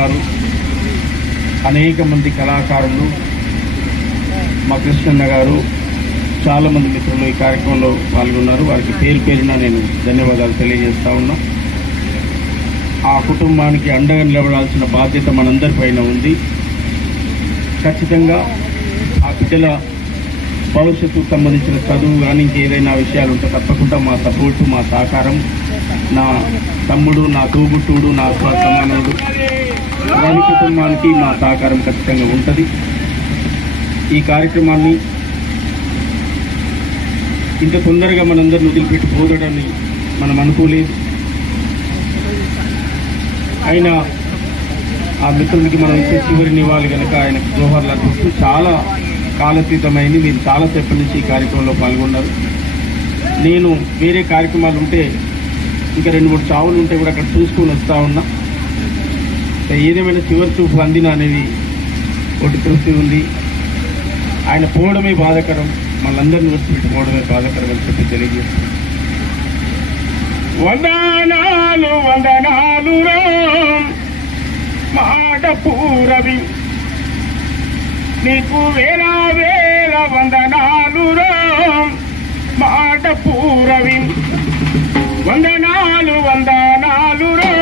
గారు అనేక మంది కళాకారులు మా కృష్ణన్న గారు చాలామంది మిత్రులు ఈ కార్యక్రమంలో పాల్గొన్నారు. వారికి పేరు పేరున నేను ధన్యవాదాలు తెలియజేస్తా ఉన్నా. ఆ కుటుంబానికి అండగా నిలబడాల్సిన బాధ్యత మనందరిపైన ఉంది. ఖచ్చితంగా ఆ బిడ్డల భవిష్యత్తుకు సంబంధించిన చదువు కానీ ఇంకేదైనా విషయాలు ఉంటే తప్పకుండా మా సపోర్టు మా సహకారం. నా తమ్ముడు నా తోబుట్టుడు నా స్వ సమానుడు వారి కుటుంబానికి మా సహకారం ఖచ్చితంగా ఉంటుంది. ఈ కార్యక్రమాన్ని ఇంత తొందరగా మనందరిని వదిలిపెట్టి పోదడని మనం అనుకోలేదు. అయినా ఆ మిత్రుడికి మనం ఇచ్చే చివరి నివాళి కనుక ఆయనకు జోహర్లు అర్పిస్తూ చాలా కాలతీతమైంది మీరు చాలాసేపటి నుంచి ఈ కార్యక్రమంలో పాల్గొన్నారు. నేను వేరే కార్యక్రమాలు ఉంటే ఇంకా రెండు మూడు చావులు ఉంటే కూడా అక్కడ చూసుకొని వస్తూ ఉన్నా. ఏదేమైనా చివరి చూపు అందిన అనేది ఒకటి తృప్తి ఉంది. ఆయన పోవడమే బాధకరం. మనందరిని విడిచిపెట్టి పోవడమే బాధకరం అని చెప్పి తెలియజేస్తుంది వందనాలు వందనాలు మాట పూరవి నీకు వేల వేల వందనాలు మాట పూరవి వందనాలు వందనాలు మాట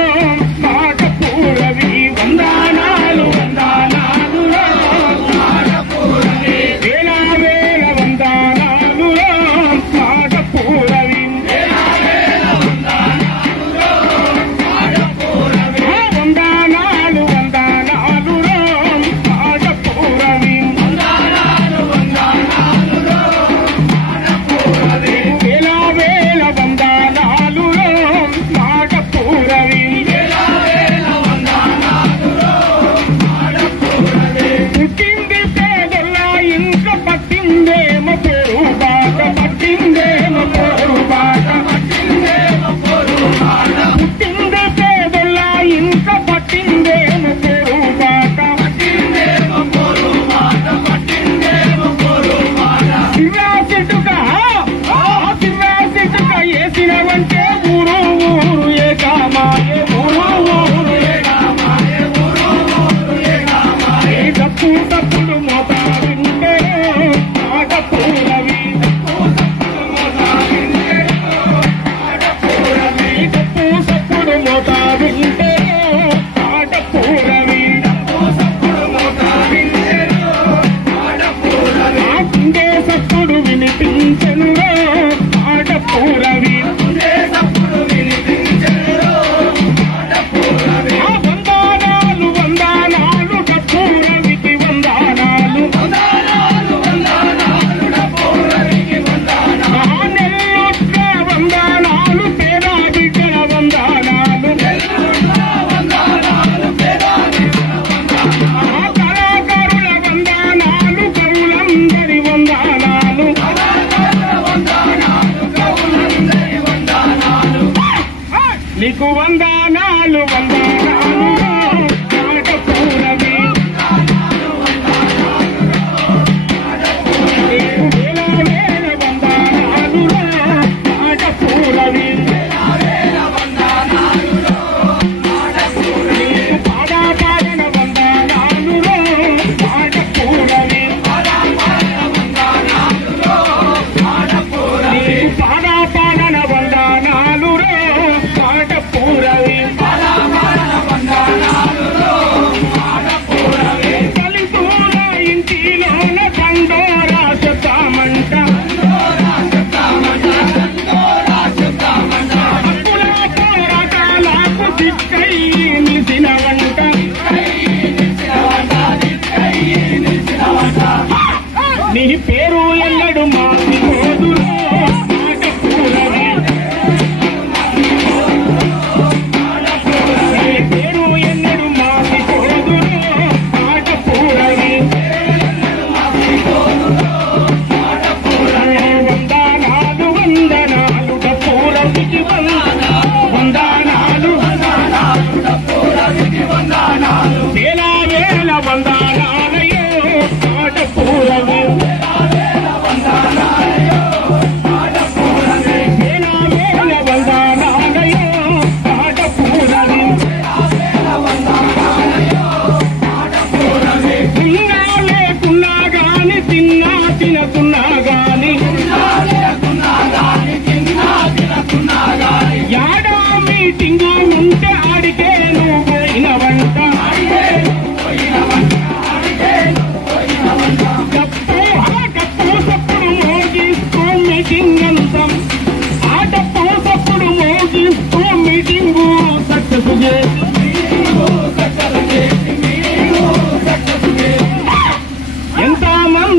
నీకు వందనాలు వందనాలు. నిలిచిన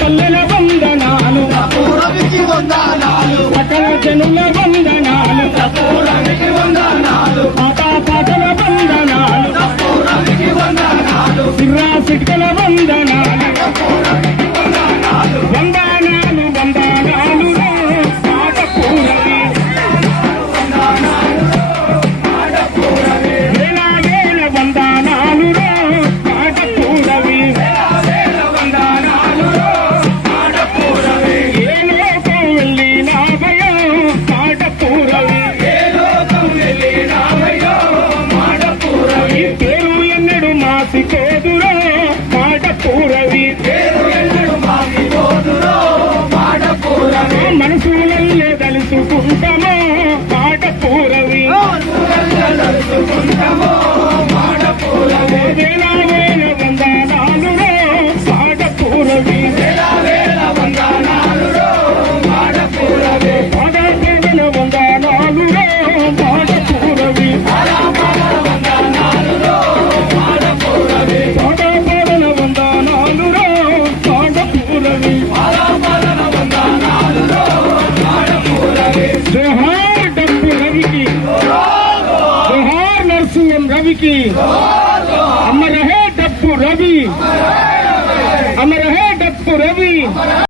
ಕಲ್ಲನ की। अमर है डप्पू रवि। अमर है डप्पू रवि।